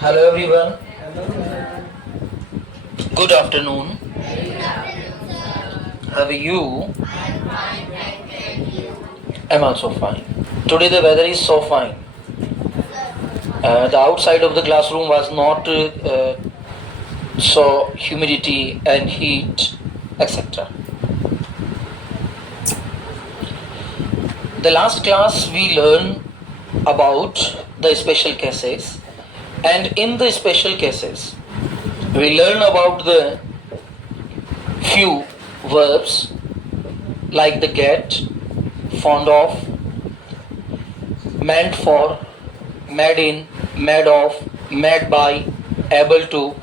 Hello everyone. Good afternoon. How are you? I'm also fine. Today the weather is so fine. The outside of the classroom was not so humidity and heat, etc. The last class we learned about the special cases, and in the special cases we learn about the few verbs like the get, fond of, meant for, made in, made of, made by, able to,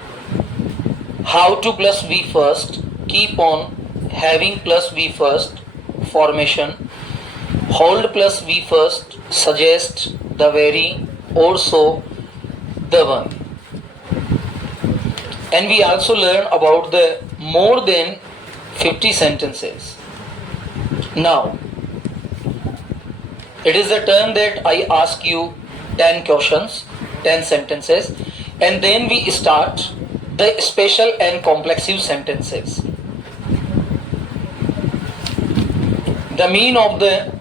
how to plus V first, keep on, having plus V first, formation, hold plus V first, suggest, the very, also, the one. And we also learn about the more than 50 sentences. Now, it is the turn that I ask you 10 questions, 10 sentences, and then we start the special and complexive sentences. The mean of the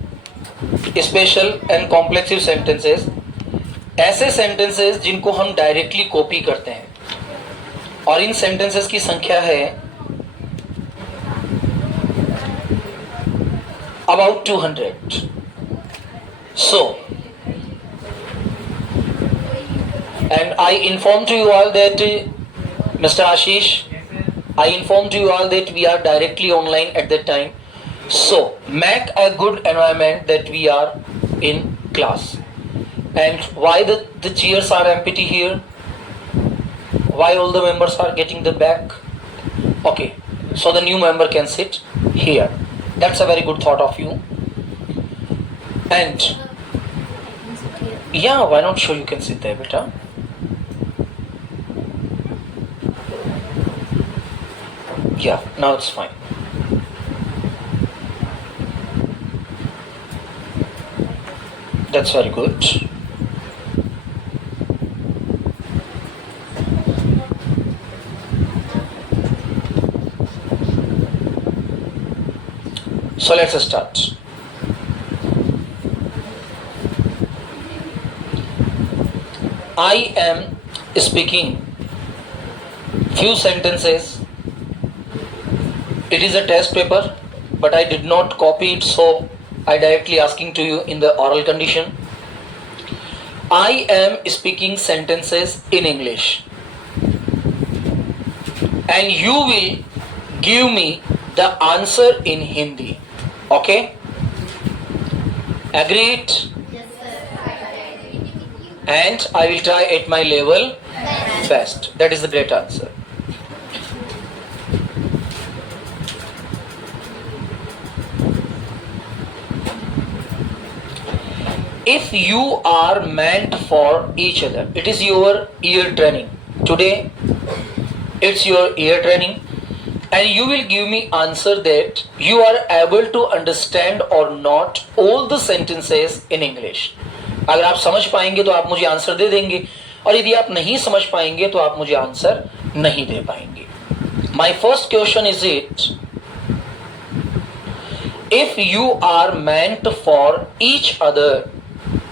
special and complexive sentences, ऐसे sentences जिनको हम directly copy करते हैं, और इन sentences की संख्या है about 200. So, and I inform to you all that Mr. Ashish, I inform to you all that we are directly online at that time. So, make a good environment that we are in class. And why the chairs are empty here? Why all the members are getting the back? Okay, so the new member can sit here. That's a very good thought of you. And yeah, why not show you can sit there, beta? Yeah, now it's fine. That's very good. So let's start. I am speaking few sentences. It is a test paper, but I did not copy it, so I directly asking to you in the oral condition. I am speaking sentences in English, and you will give me the answer in Hindi. Okay? Agreed? And I will try at my level best. That is the great answer. If you are meant for each other, it is your ear training. Today, it's your ear training, and you will give me answer that you are able to understand or not all the sentences in English. अगर आप समझ पाएंगे तो आप मुझे आंसर दे देंगे, और यदि आप नहीं समझ पाएंगे तो आप मुझे आंसर नहीं दे पाएंगे. My first question is it: if you are meant for each other,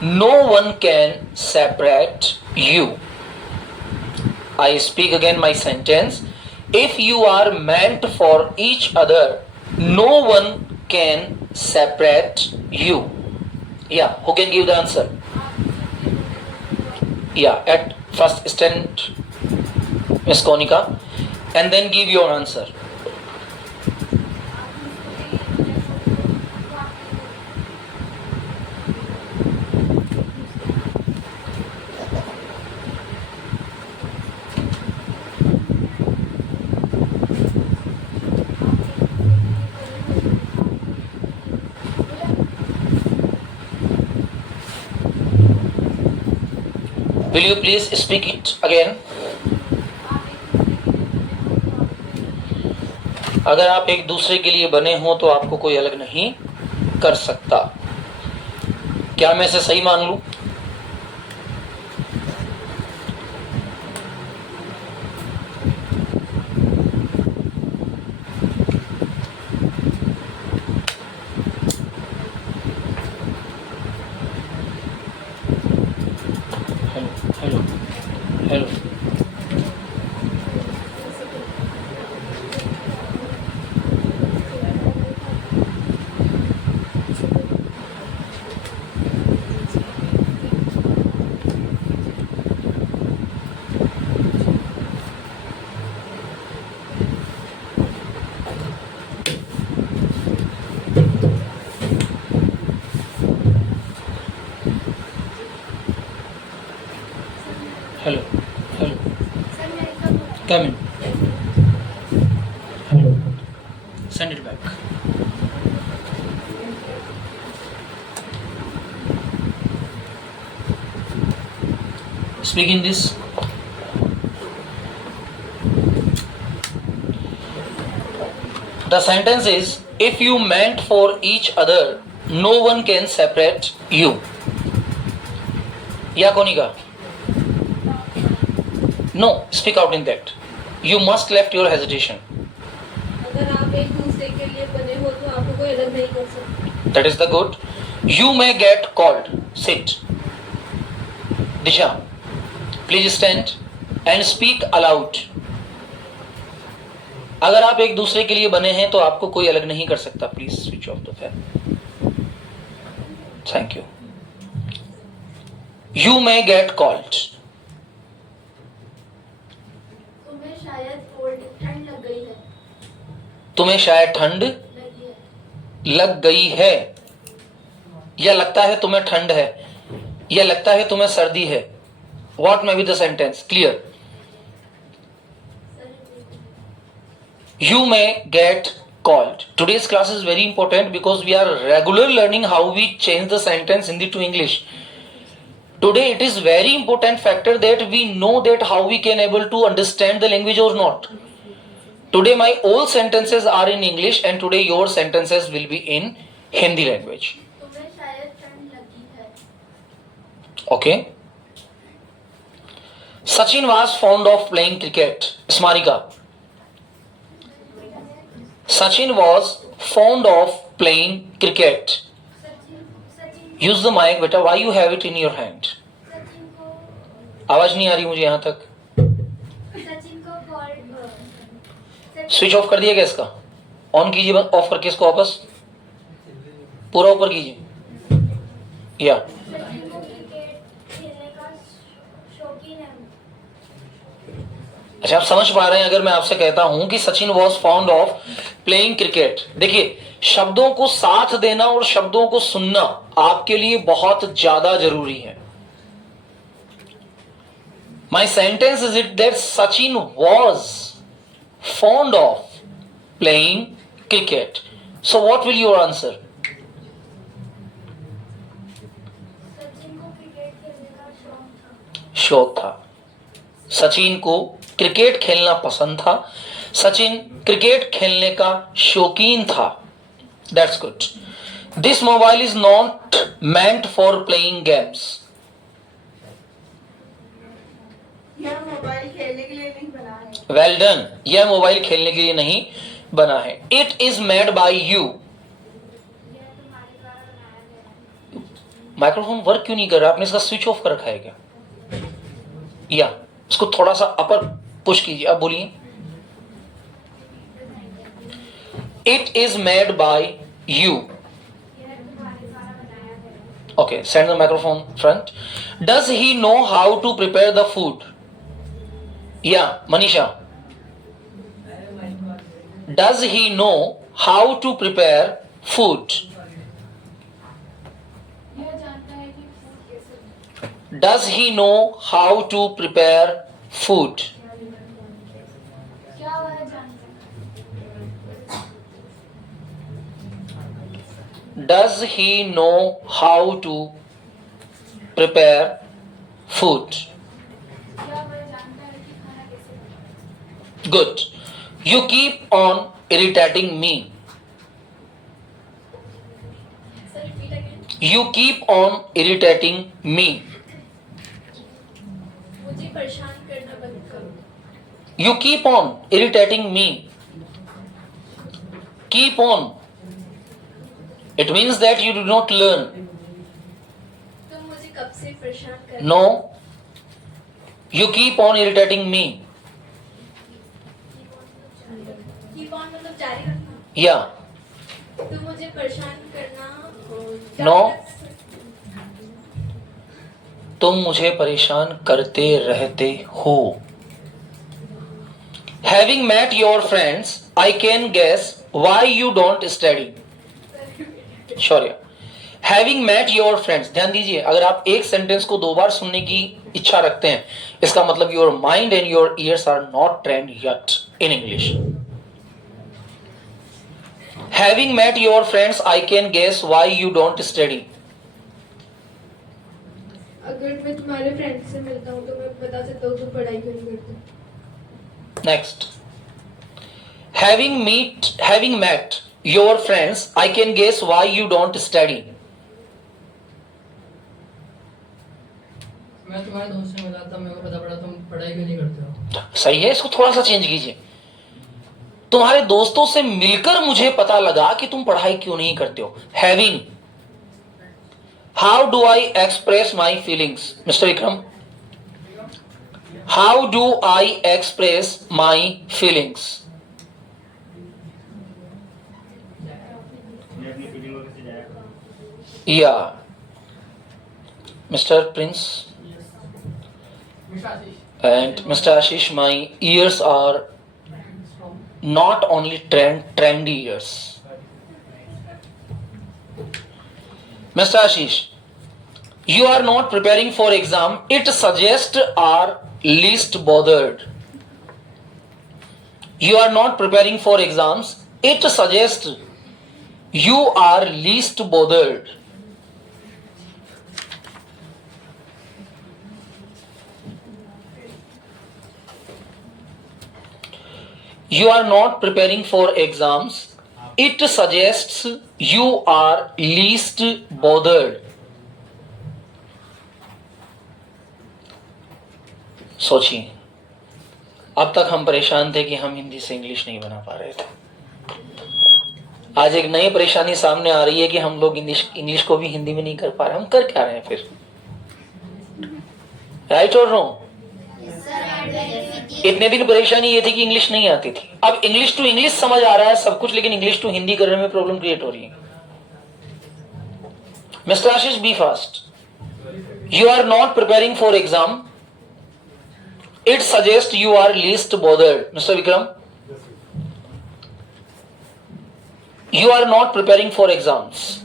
no one can separate you. I speak again my sentence. If you are meant for each other, no one can separate you. Yeah, who can give the answer? Yeah, at first stand Miss Konika, and then give your answer. Will you please speak it again? अगर आप एक दूसरे के लिए बने हो तो आपको कोई अलग नहीं कर सकता. क्या मैं इसे सही मान लूं? Hello. Hello. सर मेरे का Come in. Hello. Send it back. Speak in this. The sentence is, if you meant for each other, no one can separate you. या कोनी का? No, speak out in that. You must left your hesitation. अगर आप एक दूसरे के लिए बने हो तो आपको कोई अलग नहीं कर सकता। That is the good. You may get called. Sit. Disha, please stand and speak aloud. अगर आप एक दूसरे के लिए बने हैं तो आपको कोई अलग नहीं कर सकता. Please switch off the fan. Thank you. You may get called. तुम्हें शायद ठंड लग गई है। तुम्हें शायद ठंड लगी है। लग गई है, या लगता है तुम्हें ठंड है, या लगता है तुम्हें सर्दी है. What may be the sentence? Clear. You may get called. Today's class is very important because we are regularly learning how we change the sentence Hindi to English. Today it is very important factor that we know that how we can able to understand the language or not. Today my all sentences are in English and today your sentences will be in Hindi language. तुम्हें शायद ठंड लगी है। Okay. Sachin was fond of playing cricket. Smarika. Sachin was fond of playing cricket. Sachin Use the mic, beta. Why you have it in your hand? Sachin को आवाज नहीं आ रही मुझे यहाँ तक. सचिन को कॉल स्विच ऑफ कर दिया क्या इसका? ऑन कीजिए, ऑफ करके इसको वापस पूरा ऊपर कीजिए. या सचिन को क्रिकेट खेलने का शौकीन है। अच्छा, आप समझ पा रहे हैं अगर मैं आपसे कहता हूं कि Sachin was fond of playing cricket. देखिए, शब्दों को साथ देना और शब्दों को सुनना आपके लिए बहुत ज्यादा जरूरी है. My sentence is it that Sachin was fond of playing cricket. So what will your answer? Sachin को क्रिकेट खेलने का शौक था। शौक था. सचिन को क्रिकेट खेलना पसंद था. सचिन क्रिकेट खेलने का शौकीन था. That's good. This mobile is not meant for playing games. यह मोबाइल खेलने के लिए नहीं बना है। Well done. यह मोबाइल खेलने के लिए नहीं बना है. It is made bye you. यह तुम्हारे द्वारा बनाया गया है। माइक्रोफोन वर्क क्यों नहीं कर रहा? आपने इसका स्विच ऑफ कर रखा है क्या? या इसको थोड़ा सा अपर पुश कीजिए. अब बोलिए. It is made bye you. यह तुम्हारे द्वारा बनाया गया है। Okay, send the microphone front. Does he know how to prepare the food? Yeah, Manisha. Does he know how to prepare food? यह जानता है कि फूड कैसे Does he know how to prepare food? क्या वह जानता है? Does he know how to prepare food? क्या वह जानता है कि खाना कैसे बनता है? Good. You keep on irritating me. Sir, repeat again. You keep on irritating me. मुझे परेशान करना बंद करो। You keep on irritating me. Keep on. It means that you do not learn. तुम मुझे कब से परेशान कर रहे हो? No. You keep on irritating me. Keep on मतलब जारी रखना। Yeah. तुम मुझे परेशान करना No. जारी रख- तुम मुझे परेशान करते रहते हो. Having met your friends, I can guess why you don't study. Sure. Yeah. Having met your friends, ध्यान दीजिए, अगर आप एक सेंटेंस को 2 बार सुनने की इच्छा रखते हैं, इसका मतलब your mind and your ears are not trained yet in English. Having met your friends I can guess why you don't study. अगर मैं तुम्हारे फ्रेंड से मिलता हूँ तो मैं बता सकता हूँ तुम पढ़ाई क्यों नहीं करते. Next, having met your friends I can guess why you don't study. मैं तुम्हारे दोस्त से मिला था, मेरे को पता पड़ा तुम पढ़ाई क्यों नहीं करते हो. सही है, इसको थोड़ा सा चेंज कीजिए. तुम्हारे दोस्तों से मिलकर मुझे पता लगा कि तुम पढ़ाई क्यों नहीं करते हो. Having, how do I express my feelings, mister Vikram, how do I express my feelings. या Mr. Prince and Mr. Ashish, my ears are not only trendy ears. Mr. Ashish, you are not preparing for exam. It suggests are least bothered. You are not preparing for exams. It suggests you are least bothered. You are not preparing for exams. It suggests you are least bothered. सोचिए, अब तक हम परेशान थे कि हम हिंदी से इंग्लिश नहीं बना पा रहे थे. आज एक नई परेशानी सामने आ रही है कि हम लोग इंग्लिश को भी हिंदी में नहीं कर पा रहे. हम कर क्या रहे हैं फिर? राइट और रॉन्ग? इतने दिन परेशानी ये थी कि इंग्लिश नहीं आती थी. अब इंग्लिश टू इंग्लिश समझ आ रहा है सब कुछ, लेकिन इंग्लिश टू हिंदी करने में प्रॉब्लम क्रिएट हो रही है. Mister Ashish, be fast. You are not preparing for exam. It suggest you are least bothered. Mister Vikram, you are not preparing for exams.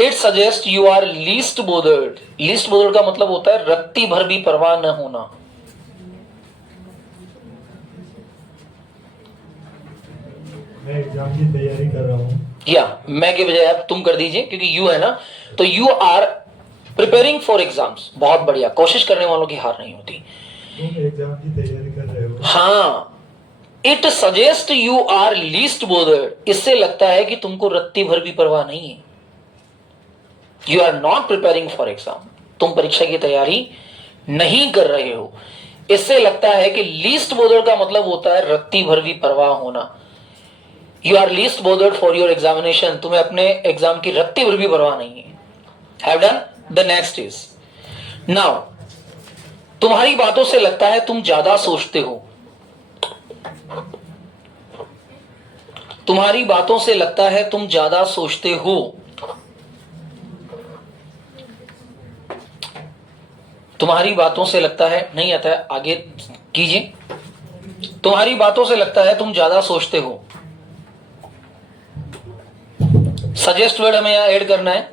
It suggest you are least bothered. Least bothered का मतलब होता है रत्ती भर भी परवाह न होना. मैं एग्जाम की तैयारी कर रहा हूँ. या मैं के बजाय आप तुम कर दीजिए, क्योंकि यू है ना, तो you are preparing for exams. बहुत बढ़िया, कोशिश करने वालों की हार नहीं होती. तुम एग्जाम की तैयारी कर रहे हो. हाँ, it suggest you are least bothered. इससे लगता है कि तुमको रत्ती भर भी परवाह नहीं है. You are not preparing for exam. तुम परीक्षा की तैयारी नहीं कर रहे हो. इससे लगता है कि लीस्ट बोदर्ड का मतलब होता है रत्ती भर भी परवाह होना. You are least bothered for your examination. तुम्हें अपने एग्जाम की रत्ती भर भी परवाह नहीं है. Have done. The next is now, तुम्हारी बातों से लगता है तुम ज्यादा सोचते हो. तुम्हारी बातों से लगता है तुम ज्यादा सोचते हो. तुम्हारी बातों से लगता है, नहीं आता है, आगे कीजिए. तुम्हारी बातों से लगता है तुम ज्यादा सोचते हो. सजेस्ट वर्ड हमें यहां ऐड करना है.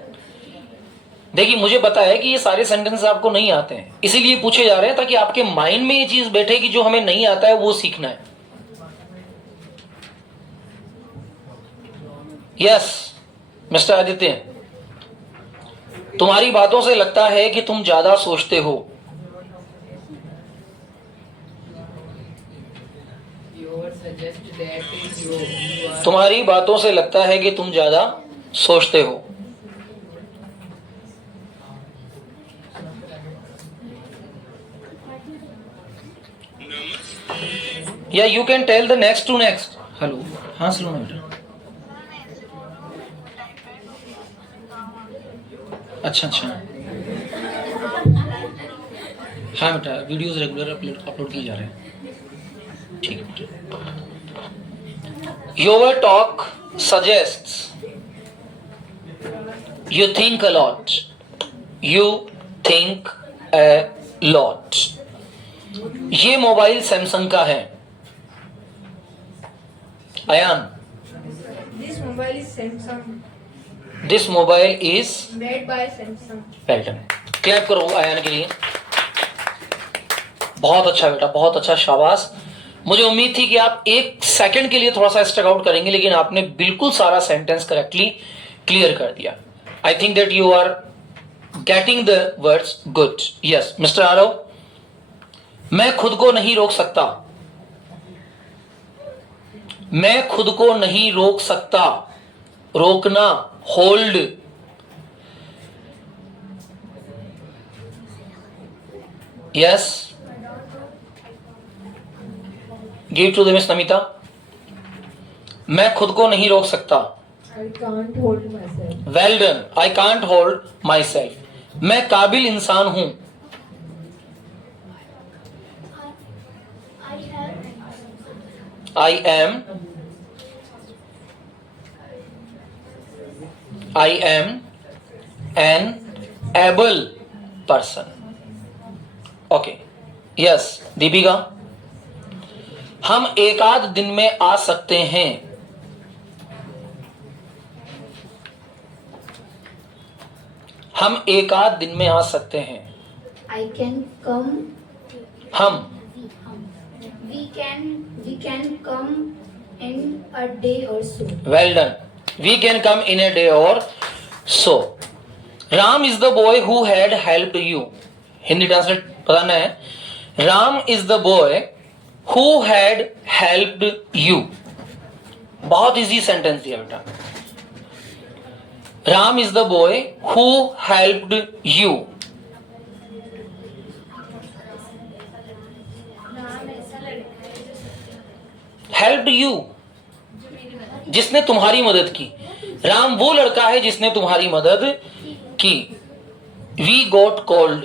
देखिए, मुझे पता है कि ये सारे सेंटेंस आपको नहीं आते हैं, इसीलिए पूछे जा रहे हैं ताकि आपके माइंड में ये चीज बैठे कि जो हमें नहीं आता है वो सीखना है. यस मिस्टर आदित्य, तुम्हारी बातों से लगता है कि तुम ज्यादा सोचते हो. तुम्हारी बातों से लगता है कि तुम ज्यादा सोचते हो. या you can tell the next to next. Hello, हाँ सलोना बेटा. अच्छा अच्छा, हाँ बेटा, वीडियोस रेगुलर अपलोड किए जा रहे हैं. ठीक है बेटा. Your talk suggests you think a lot. You think a lot. ये मोबाइल सैमसंग का है. Ayaan, This mobile is Samsung. This mobile is made by Samsung. Well done. Clap करो आयान के लिए। बहुत अच्छा बेटा, बहुत अच्छा, शाबाश। मुझे उम्मीद थी कि आप एक सेकंड के लिए थोड़ा सा स्टक आउट करेंगे, लेकिन आपने बिल्कुल सारा सेंटेंस करेक्टली क्लियर कर दिया। I think that you are getting the words good. Yes mister Aarav, मैं खुद को नहीं रोक सकता। मैं खुद को नहीं रोक सकता। रोकना, hold. Yes, give to the miss Namita. मैं खुद को नहीं रोक सकता। I can't hold myself. Well done. I can't hold my self. मैं काबिल इंसान हूं। I am an able person. Okay, yes Deepika. हम एक आध दिन में आ सकते हैं। हम एक आध दिन में आ सकते हैं। I can come. हम We can come in a day or so. Well done. We can come in a day or so. Ram is the boy who had helped you. Hindi translate बताना है। Ram is the boy who had helped you. बहुत easy sentence दिया बेटा। Ram is the boy who helped you. Helped you, जिसने तुम्हारी मदद की। राम वो लड़का है जिसने तुम्हारी मदद की। We got called.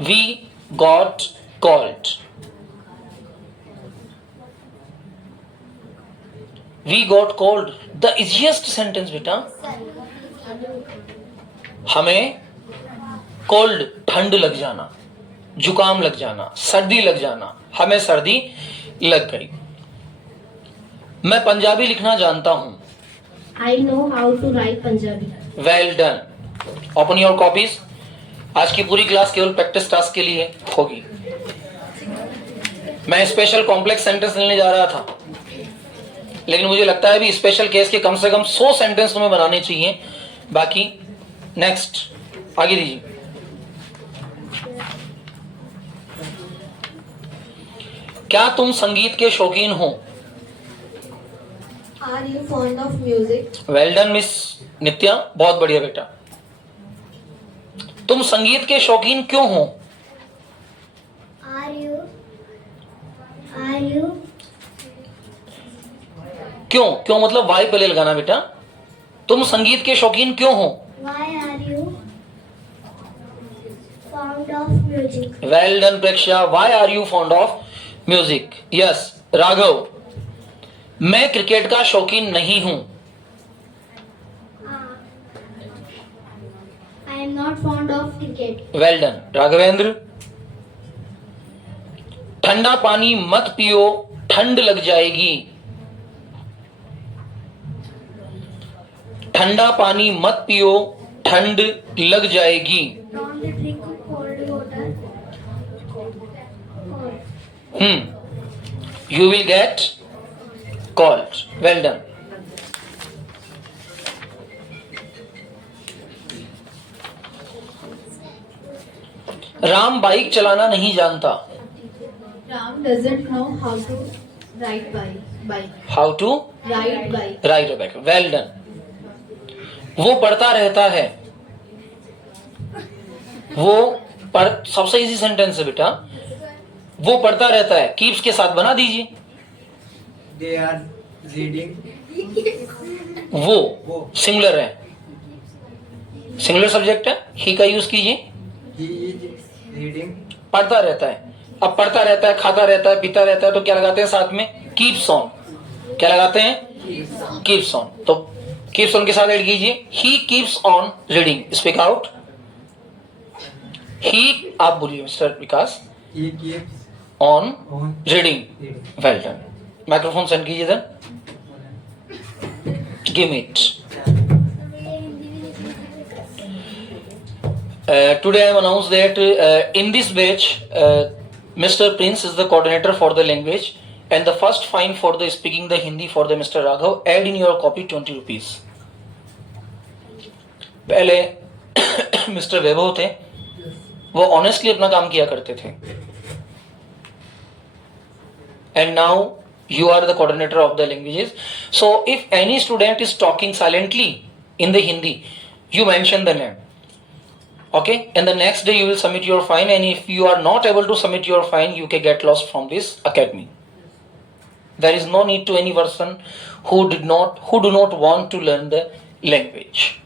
We got called. We got called, the easiest sentence बेटा। हमें कोल्ड, ठंड लग जाना, जुकाम लग जाना, सर्दी लग जाना। हमें सर्दी लग गई। मैं पंजाबी लिखना जानता हूं। I know how to write Punjabi. Well done. Open your copies. आज की पूरी क्लास केवल प्रैक्टिस टास्क के लिए होगी। मैं स्पेशल कॉम्प्लेक्स सेंटेंस लेने जा रहा था, लेकिन मुझे लगता है अभी स्पेशल केस के कम से कम 100 सेंटेंस तुम्हें बनाने चाहिए। बाकी नेक्स्ट आगे दीजिए। क्या तुम संगीत के शौकीन हो? Are you fond of music? Well done miss Nitya, बहुत बढ़िया बेटा। तुम संगीत के शौकीन क्यों हो? Are you क्यों, क्यों मतलब वाई पहले लगाना बेटा। तुम संगीत के शौकीन क्यों हो? Why are you fond of music? Well done Preksha. Why are you fond of music? Yes Raghav. मैं क्रिकेट का शौकीन नहीं हूं। I am not fond of cricket. Well done Raghavendra. ठंडा पानी मत पियो, ठंड लग जाएगी। ठंडा पानी मत पियो, ठंड लग जाएगी। Don't drink cold water. You will get called. Well done. Ram बाइक चलाना नहीं जानता। Ram doesn't know how to ride bike. How to Ride bike. ride a bike. Well done. वो पढ़ता रहता है। वो सबसे इजी सेंटेंस है बेटा। वो पढ़ता रहता है। कीप्स के साथ बना दीजिए। They are reading. वो सिंगुलर है, सिंगुलर सब्जेक्ट है। ही का यूज कीजिए। He is reading. पढ़ता रहता है। अब पढ़ता रहता है, खाता रहता है, पीता रहता है, तो क्या लगाते हैं साथ में? Keeps on. क्या लगाते हैं? Keeps on. तो कीप्स ऑन के साथ ऐड कीजिए। He keeps on reading. Speak out. He, आप बोलिए mister Vikas. He keeps on on reading. reading. Well done. Microphone send कीजिए then. Give me it. Today I have announced that in this batch, Mr. Prince is the coordinator for the language, and the first fine for the speaking the Hindi for the Mr. Raghav. Add in your copy 20 rupees. पहले मिस्टर वैभव थे, वो ऑनेस्टली अपना काम किया करते थे, and now you are the coordinator of the languages. So if any student is talking silently in the Hindi, you mention the name. Okay, and the next day you will submit your fine, and if you are not able to submit your fine, you can get lost from this academy. There is no need to any person who do not want to learn the language.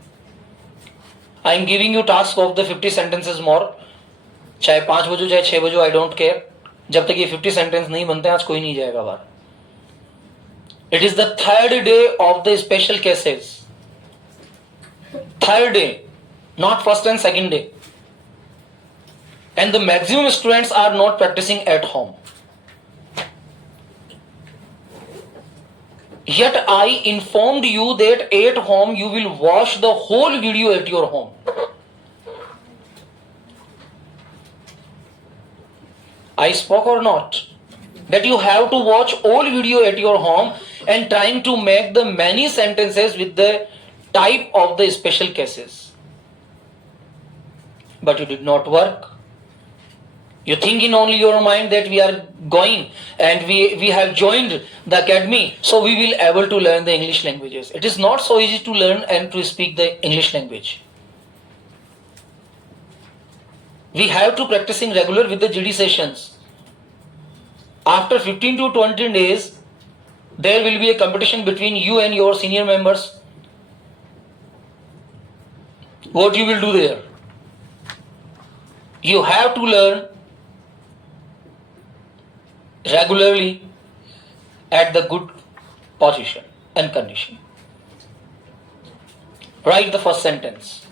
I am giving you task of the 50 sentences more. चाहे 5 बजो चाहे 6 बजो, I don't care. जब तक ये 50 सेंटेंस नहीं बनते आज कोई नहीं जाएगा बाहर. It is the third day of the special cases. Third day, not first and second day. And the maximum students are not practicing at home. Yet I informed you that at home you will watch the whole video at your home. I spoke or not? That you have to watch all video at your home and trying to make the many sentences with the type of the special cases. But it did not work. You think in only your mind that we are going and we have joined the academy, so we will able to learn the English languages. It is not so easy to learn and to speak the English language. We have to practicing regular with the GD sessions. After 15 to 20 days, there will be a competition between you and your senior members. What you will do there? You have to learn regularly at the good position and condition. Write the first sentence.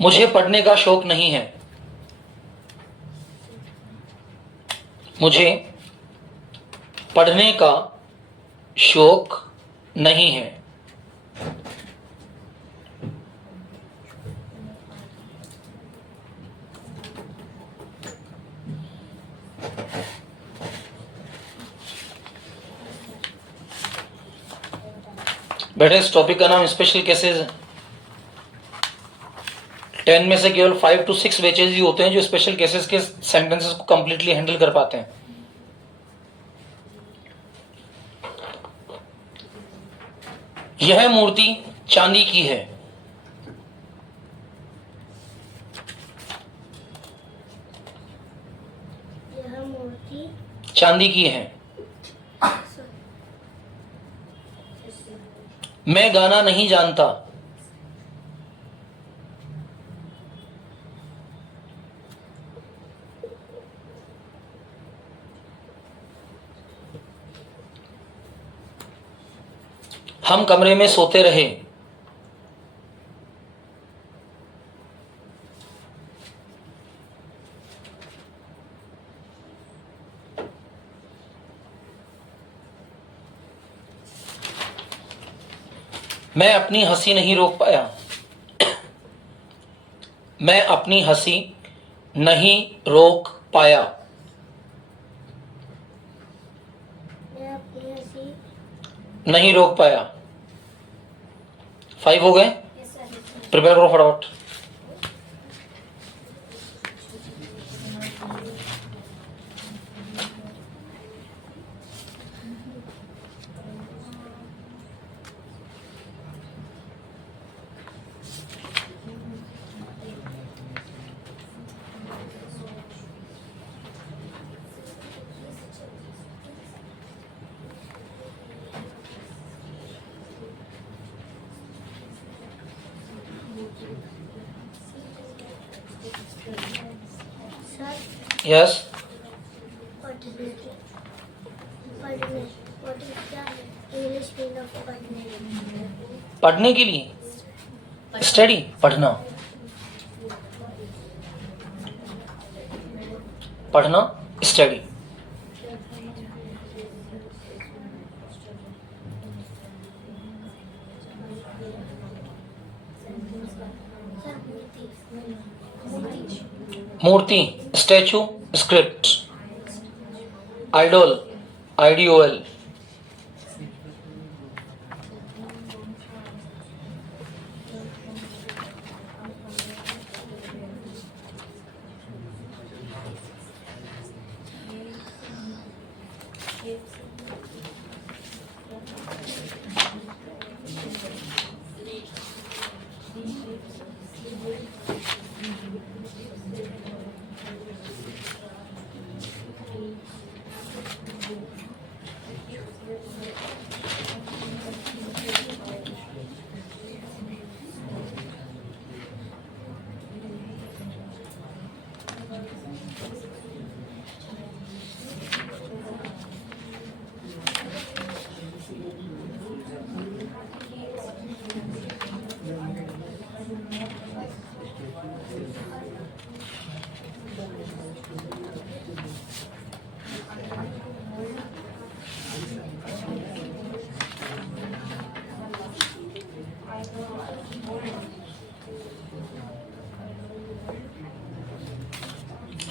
मुझे पढ़ने का शौक नहीं है. मुझे पढ़ने का शौक नहीं है. बेटा इस टॉपिक का नाम स्पेशल केसेस है. 10 में से केवल 5 to 6 बैचेज ही होते हैं जो स्पेशल केसेस के सेंटेंसेस को कंप्लीटली हैंडल कर पाते हैं. यह मूर्ति चांदी की है. यह मूर्ति चांदी की है. मैं गाना नहीं जानता. हम कमरे में सोते रहे. मैं अपनी हंसी नहीं रोक पाया. मैं अपनी हंसी नहीं रोक पाया. मैं अपनी हंसी नहीं रोक पाया. 5 हो गए. प्रिपेयर करो फटाफट. Sir, यस पढ़ने what is the English meaning of पढ़ने? पढ़ने के लिए स्टडी, पढ़ना, पढ़ना, स्टडी। Sir, मूर्ति। मूर्ति, statue, script, idol, idol,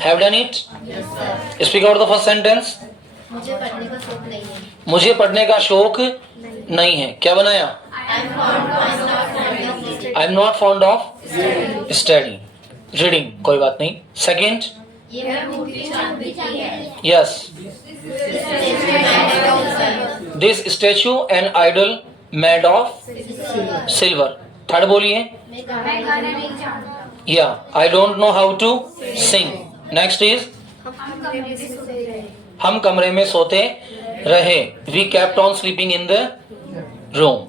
Have done it? Yes, sir. Speak out the first sentence. मुझे पढ़ने का शौक नहीं है। मुझे पढ़ने का शौक नहीं है। क्या बनाया? I am not fond of study, reading. कोई बात नहीं। सेकेंड, ये मूर्ति चांदी की है। Yes, this statue and idol made of silver. Third बोलिए। मैं गाना नहीं जानता। या I don't know how to sing. Next is हम कमरे में सोते रहे। We kept on sleeping in the room.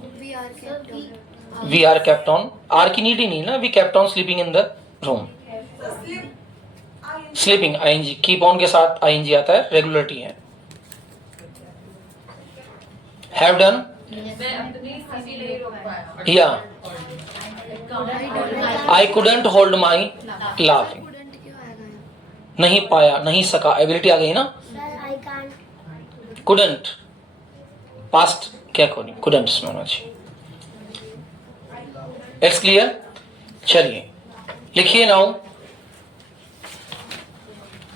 We are kept on, are की नीड ही नहीं ना। We kept on sleeping in the room. Sleeping ING, keep on के साथ आईएनजी आता है, रेगुलरिटी है। हैव डन, या I couldn't hold my laughing. नहीं पाया, नहीं सका, एबिलिटी आ गई ना। कुडंट, पास्ट क्या खोली, कुडंट इसमें होना चाहिए। It's clear. चलिए लिखिए now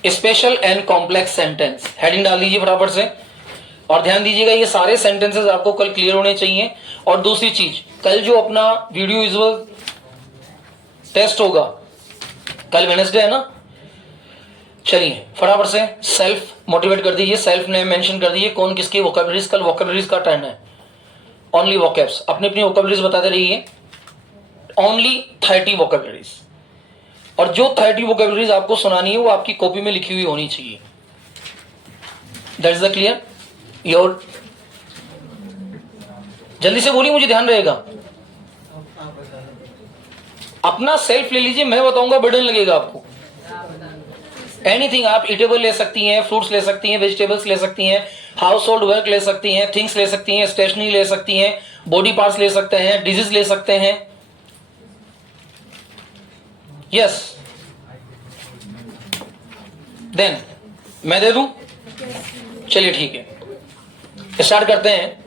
special and complex sentence. Heading डाल दीजिए फटाफट से। और ध्यान दीजिएगा ये सारे सेंटेंसेस आपको कल क्लियर होने चाहिए। और दूसरी चीज, कल जो अपना वीडियो विजुअल टेस्ट होगा, कल वेडनेसडे है ना। चलिए फटाफट से सेल्फ मोटिवेट कर दीजिए, सेल्फ नेम मेंशन कर दीजिए, कौन किसकी वोकैबुलरीज। कल वोकैबुलरीज का टर्न है। ओनली वोकैब्स, अपनी अपनी वोकैबुलरीज बताते रहिए। ओनली 30 वोकैबुलरीज। और जो 30 वोकैबुलरीज आपको सुनानी है वो आपकी कॉपी में लिखी हुई होनी चाहिए। That is the clear your. जल्दी से बोलिए, मुझे ध्यान रहेगा। अपना सेल्फ ले लीजिए, मैं बताऊंगा, बर्डन लगेगा आपको। एनीथिंग, आप ईटेबल ले सकती हैं, फ्रूट्स ले सकती हैं, वेजिटेबल्स ले सकती हैं, हाउस होल्ड वर्क ले सकती हैं, थिंग्स ले सकती हैं, स्टेशनरी ले सकती हैं, बॉडी पार्ट्स ले सकते हैं, डिजीज ले सकते हैं। यस, देन मैं दे दूं? चलिए ठीक है, स्टार्ट करते हैं।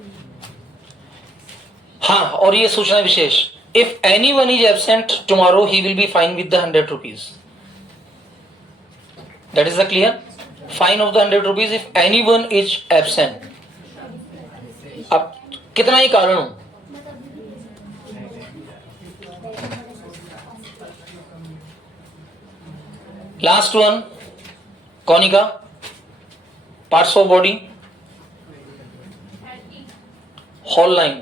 हाँ, और ये सूचना विशेष, if any one is absent tomorrow he will be fine with the 100 rupees. That is the clear. Fine of the 100 rupees if any one is absent. अब कितना ही कारण हो, लास्ट वन कौनिका, parts of body, whole line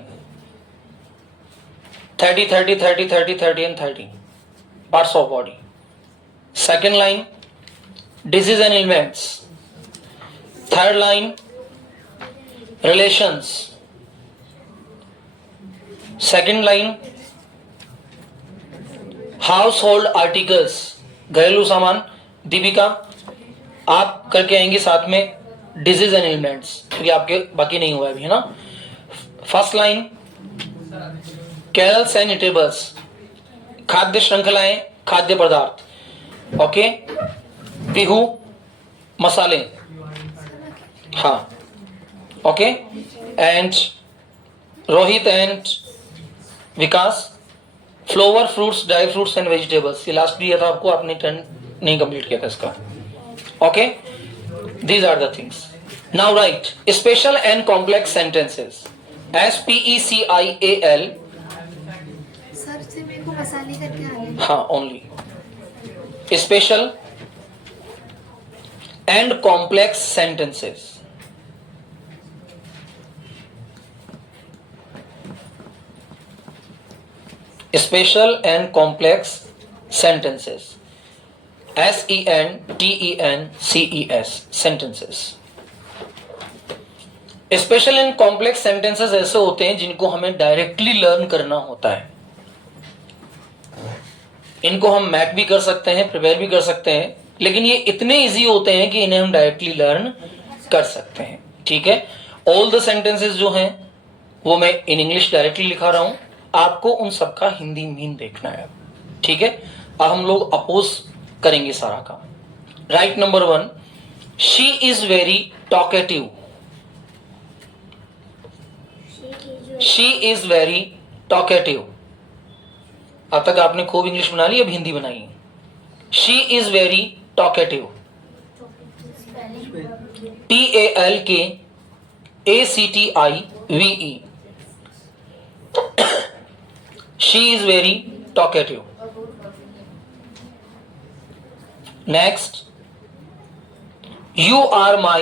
30 30 30 30 30 and 30 parts of body. Second line, disease and ailments. Third line, relations. Second line, house hold articles, घरेलू सामान। दीपिका आप करके आएंगे साथ में डिजीज एंड एलिमेंट्स, क्योंकि आपके बाकी नहीं हुआ अभी, है ना। First line carols and eatables, खाद्य श्रृंखलाएं, खाद्य पदार्थ। ओके, पिहू मसाले, हाँ ओके। एंड रोहित एंड Vikas flower, fruits, dry fruits and vegetables. ये लास्ट दिया था आपको, आपने टर्न नहीं कंप्लीट किया था इसका। Okay, these are the things. Now write special and complex sentences. SPECIAL, sir से मेरे को मसाले करके आने। हाँ only special and complex sentences. Special and complex sentences. SENTENCES, sentences. Special and complex sentences ऐसे होते हैं जिनको हमें डायरेक्टली लर्न करना होता है। इनको हम मैक भी कर सकते हैं, प्रिपेयर भी कर सकते हैं, लेकिन ये इतने इजी होते हैं कि इन्हें हम डायरेक्टली लर्न कर सकते हैं। ठीक है, ऑल द सेंटेंसेस जो हैं वो मैं इन इंग्लिश डायरेक्टली लिखा रहा हूं, आपको उन सबका हिंदी मीन देखना है। ठीक है, अब हम लोग अपोज करेंगे सारा काम। Right number 1, she is very talkative. She is very talkative. अब तक आपने खूब इंग्लिश बना ली, अब हिंदी बनाइए। She is very talkative. TALKACTIVE, she is very talkative. Next, you are my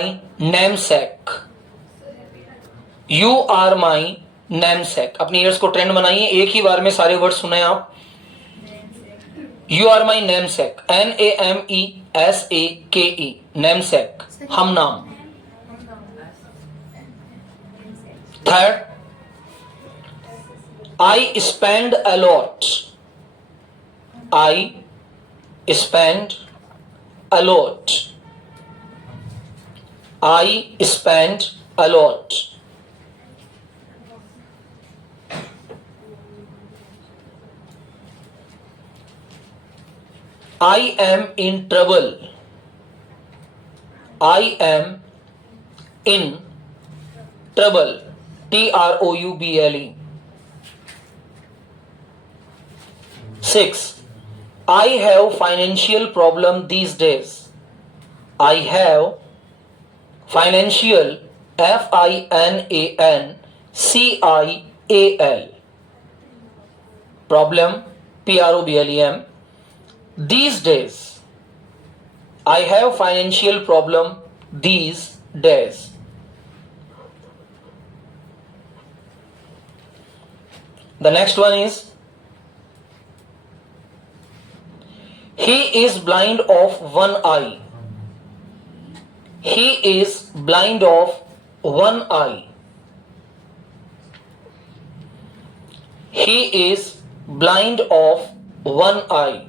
namesake. You are my namesake. अपनी ईयर्स को ट्रेंड बनाइए, एक ही बार में सारे वर्ड सुने आप। You are my namesake, NAMESAKE, namesake, हम नाम। Third, I spend a lot. I spend a lot. I spend a lot. I am in trouble. I am in trouble. TROUBLE. 6. I have financial problem these days. I have financial, FINANCIAL, problem, PROBLEM, these days. I have financial problem these days. The next one is, he is blind of one eye. He is blind of one eye. He is blind of one eye.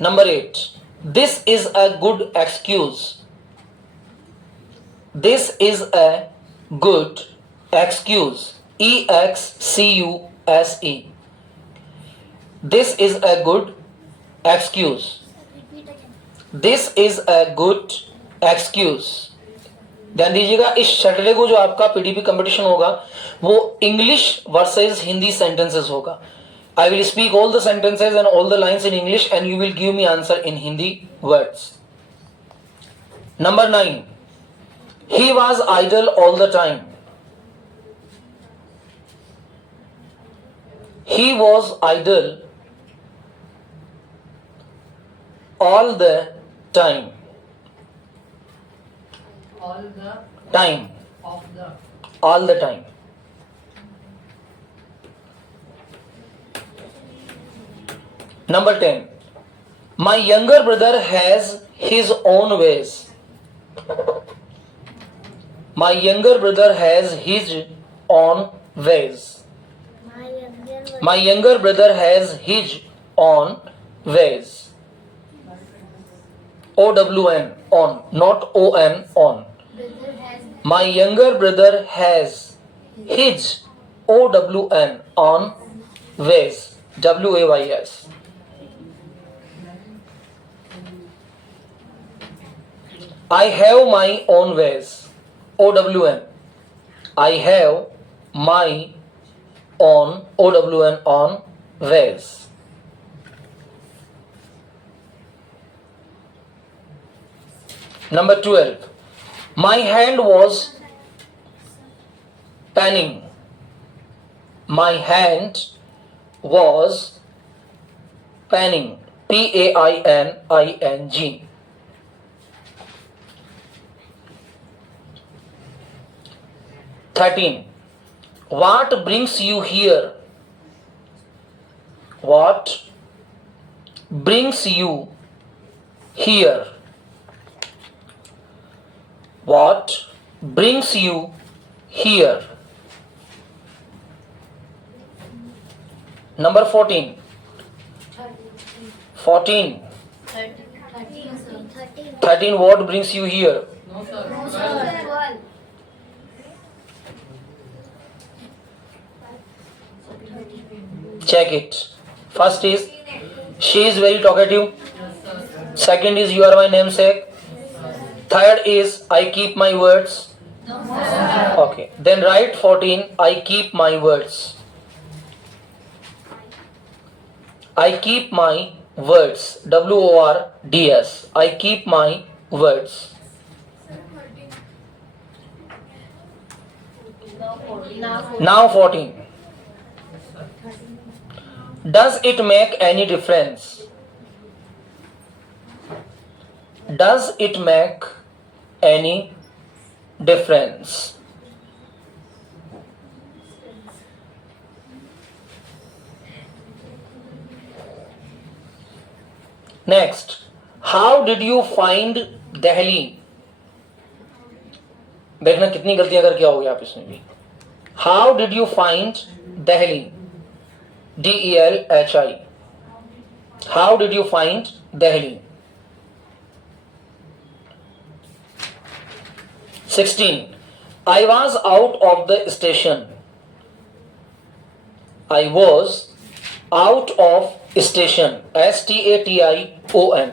Number 8. This is a good excuse. This is a good excuse. EXCUSE. This is a good excuse. This is a good excuse. ध्यान दीजिएगा, इस सैटरडे को जो आपका PDP competition होगा वो English versus Hindi सेंटेंसेस होगा। I will speak all the sentences and all the lines in English and you will give me answer in Hindi words. Number 9. He was idle all the time. He was idle all the time. All the Time. of the All the time. Number 10. My younger brother has his own ways. My younger brother has his own ways. My younger brother has his on ways. OWN, on, not ON, on. My younger brother has his OWN, on ways. WAYS. I have my own ways. OWN. I have my own OWN, on ways. Number 12. My hand was panning. My hand was panning. PAINING. 13. What brings you here? What brings you here? What brings you here? Number 14. 14. 13. What brings you here? No, sir. No, 12. sir. Check it. First is she is very talkative. Yes, sir. Second is you are my namesake. Third is I keep my words. Okay. Then write 14. I keep my words. I keep my words. WORDS. I keep my words. Now 14. Does it make any difference? Does it make any difference? Next, how did you find Delhi? देखना कितनी गलतियां करके आओगे आप इसमें भी. How did you find Delhi? DELHI. How did you find Delhi? 16. I was out of the station. I was out of station. STATION.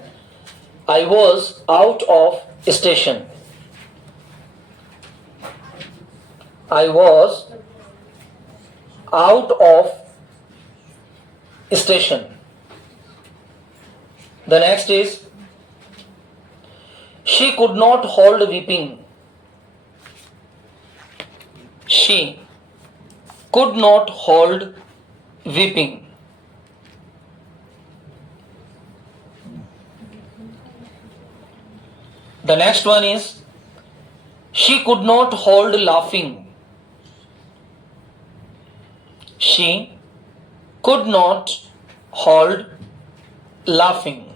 I was out of station. I was out of station. The next is she could not hold weeping. She could not hold weeping. The next one is she could not hold laughing. She could not hold laughing.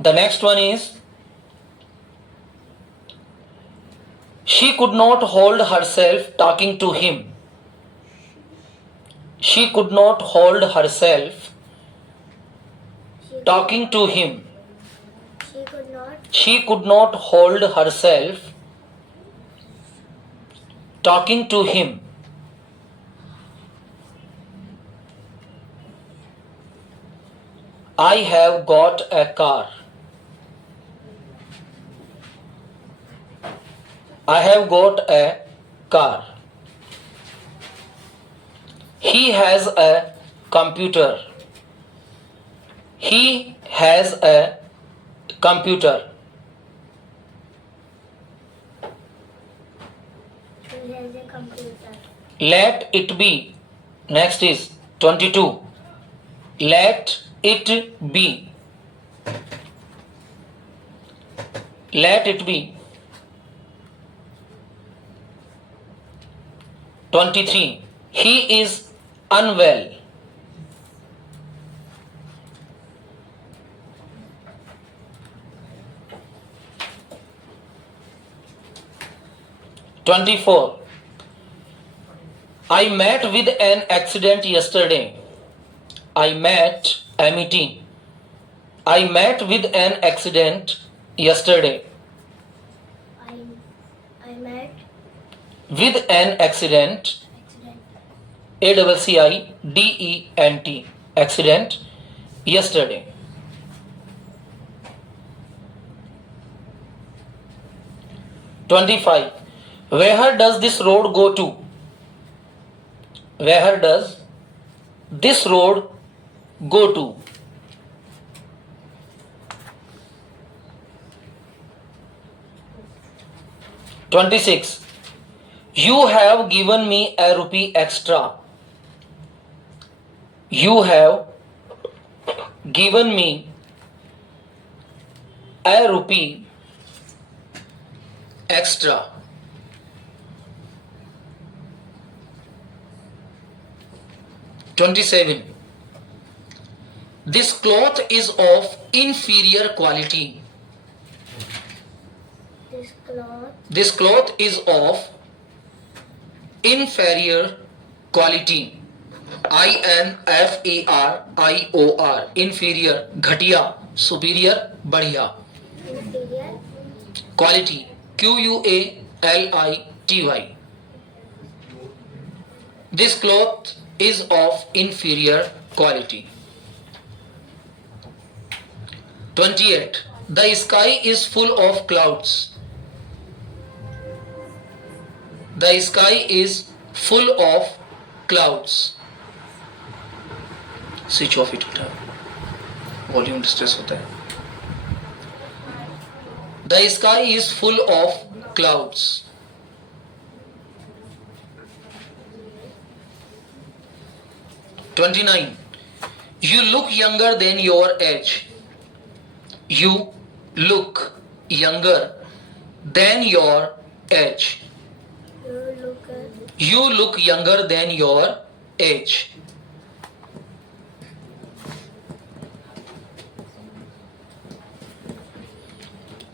The next one is she could not hold herself talking to him. She could not hold herself talking to him. She could not hold herself talking to him. I have got a car. I have got a car. He has a computer. He has a computer. He has a computer. Let it be. Next is 22. Let it be. Let it be. 23. He is unwell. 24. I met with an accident yesterday. I met MET. I met with an accident yesterday. I met With an accident. ACCIDENT. Accident yesterday. 25. Where does this road go to? Where does this road go to? 26. You have given me a rupee extra. You have given me a rupee extra. 27. This cloth is of inferior quality. This cloth is of inferior quality. INFERIOR. Inferior, घटिया, superior, बढ़िया. Quality, QUALITY. This cloth is of inferior quality. 28. The sky is full of clouds. The sky is full of clouds. Switch off ही होता है, volume distress होता है. The sky is full of clouds. 29. You look younger than your age. You look younger than your age. You look younger than your age.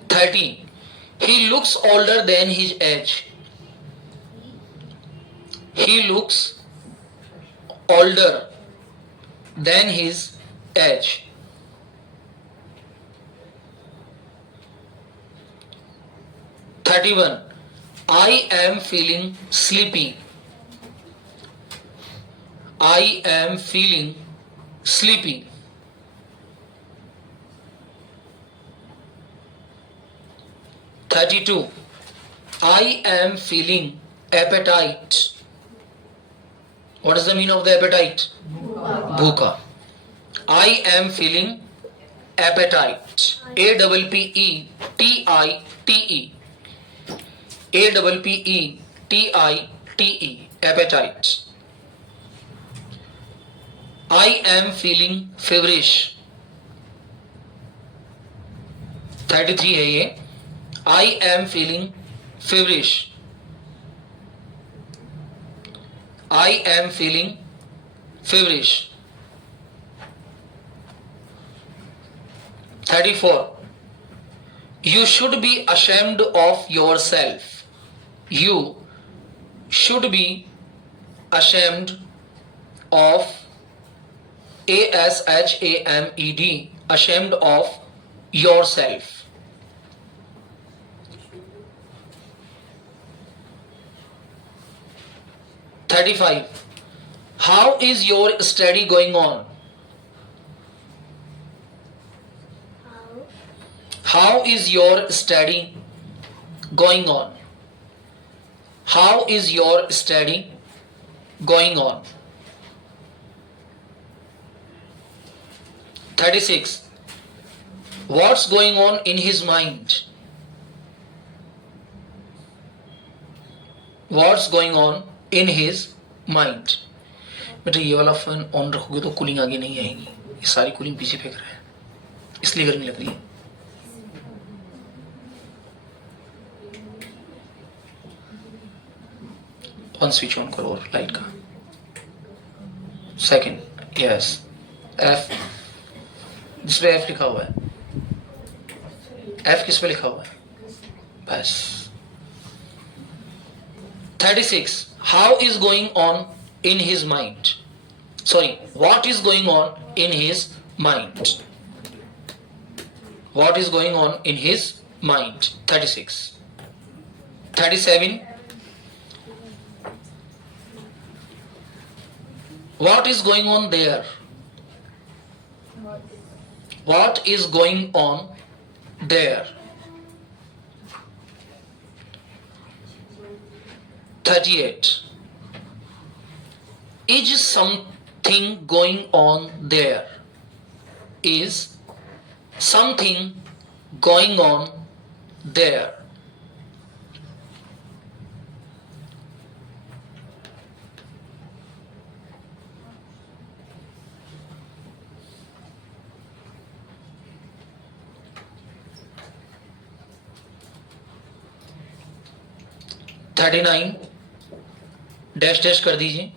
30. He looks older than his age. He looks older than his age. 31. I am feeling sleepy. I am feeling sleepy. 32. I am feeling appetite. What is the meaning of the appetite? Bhuka. I am feeling appetite. APPETITE. APPETITE. Appetite. I am feeling feverish. 33 है ये. I am feeling feverish. I am feeling feverish. 34. You should be ashamed of yourself. You should be ashamed of ASHAMED. Ashamed of yourself. 35. How is your study going on? How is your study going on? How is your study going on? 36. What's going on in his mind? What's going on in his mind? बेटा ये वाला fan on रखोगे तो कूलिंग आगे नहीं आएगी, ये सारी कूलिंग पीछे फेंक रहा है, इसलिए गर्मी लग रही है. ऑन स्विच ऑन करो और लाइट का. सेकंड, यस, एफ, जिस पे एफ लिखा हुआ है, एफ किस पे लिखा हुआ है? बस 36. How is going on in his mind? Sorry, what is going on in his mind? What is going on in his mind? 36. 37. What is going on there? What is going on there? 38. Is something going on there? Is something going on there? $39 dash dash कर दीजिए,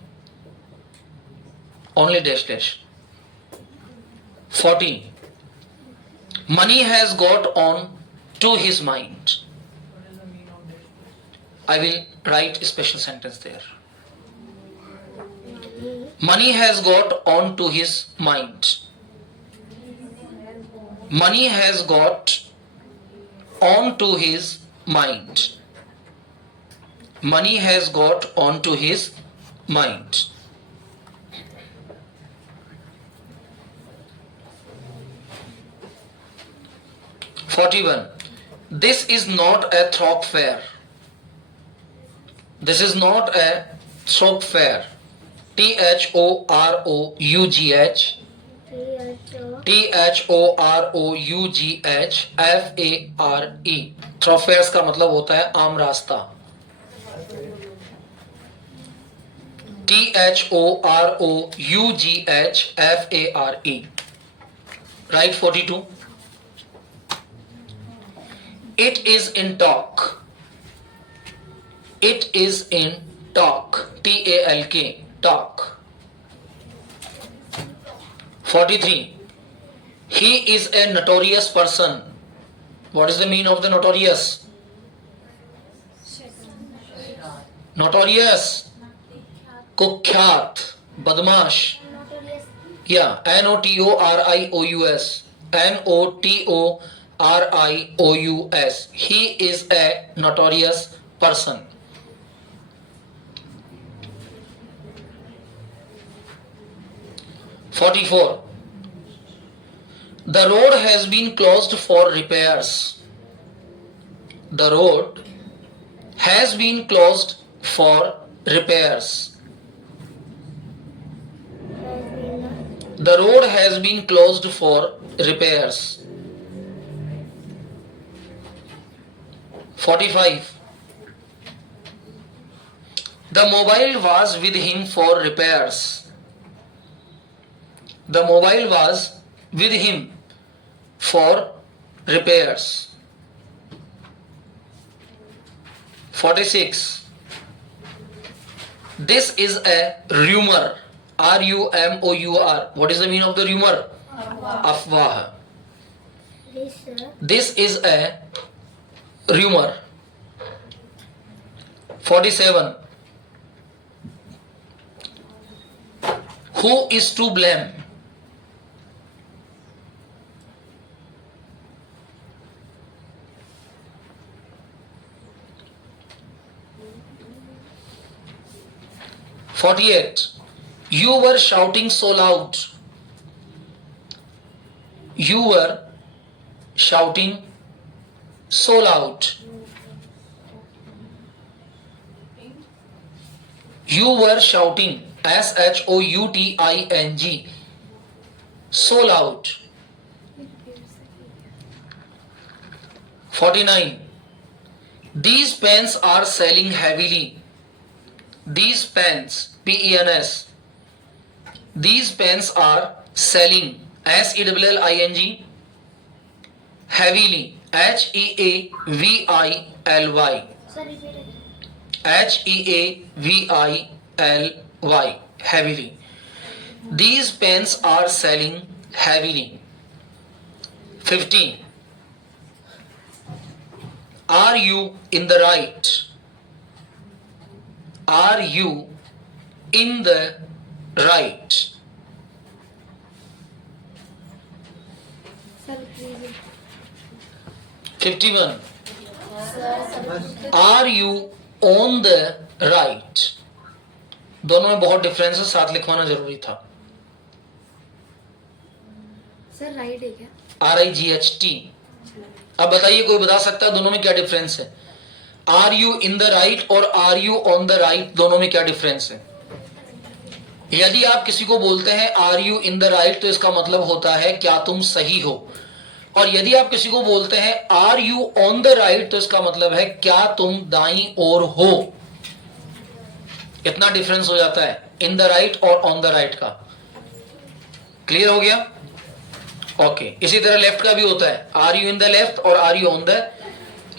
only dash dash. 40. Money has got on to his mind. I will write a special sentence there. Money has got on to his mind. Money has got on to his mind. Money has got on to his mind. $41. This is not a thoroughfare. This is not a thoroughfare. THOROUGH THOROUGHFARE. Thoroughfares का मतलब होता है आम रास्ता. THOROUGHFARE. Right. 42. It is in talk. It is in talk. TALK. Talk. 43. He is a notorious person. What is the meaning of the notorious? Notorious. कुख्यात, बदमाश. Yeah, NOTORIOUS. NOTORIOUS. He is a notorious person. 44. The road has been closed for repairs. The road has been closed for repairs. The road has been closed for repairs. 45. The mobile was with him for repairs. The mobile was with him for repairs. 46. This is a rumor. RUMOUR. What is the meaning of the rumor? Afwah. This is a rumor. 47. Who is to blame? $48. You were shouting so loud. You were shouting so loud. You were shouting, SHOUTING, so loud. 49. These pens are selling heavily. These pens, PENS. These pens are selling, SELLING, heavily, HEAVILY, HEAVILY, heavily. These pens are selling heavily. 15. Are you in the right? Are you in the right? Sir please 51. Are you on the right? दोनों में बहुत डिफरेंस है, साथ लिखवाना जरूरी था. Sir right है क्या? RIGHT. अब बताइए, कोई बता सकता है दोनों में क्या डिफरेंस है? Are you in the right और are you on the right, दोनों में क्या डिफरेंस है? यदि आप किसी को बोलते हैं are you in the right तो इसका मतलब होता है क्या तुम सही हो, और यदि आप किसी को बोलते हैं are you on the right तो इसका मतलब है क्या तुम दाईं ओर हो. इतना डिफरेंस हो जाता है इन द राइट और ऑन द राइट का. क्लियर हो गया? ओके. इसी तरह लेफ्ट का भी होता है, are you in the left और are you on the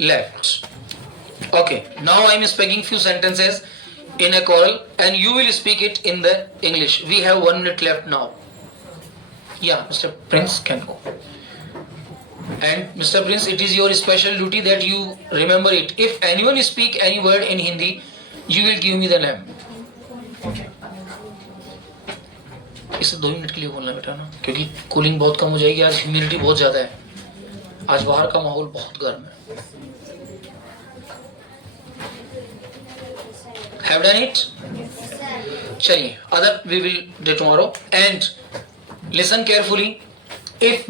left. Okay, now I am speaking few sentences in a choral and you will speak it in the English. We have 1 minute left now. Yeah, Mr. Prince can go. And Mr. Prince, it is your special duty that you remember it. If anyone speak any word in Hindi, you will give me the name. इसे 2 मिनट के लिए बोलना बेटा ना, क्योंकि कूलिंग बहुत कम हो जाएगी. आज ह्यूमिडिटी बहुत ज्यादा है, आज बाहर का माहौल बहुत गर्म है. Have done it? चलिए, other we will do tomorrow. And listen carefully. If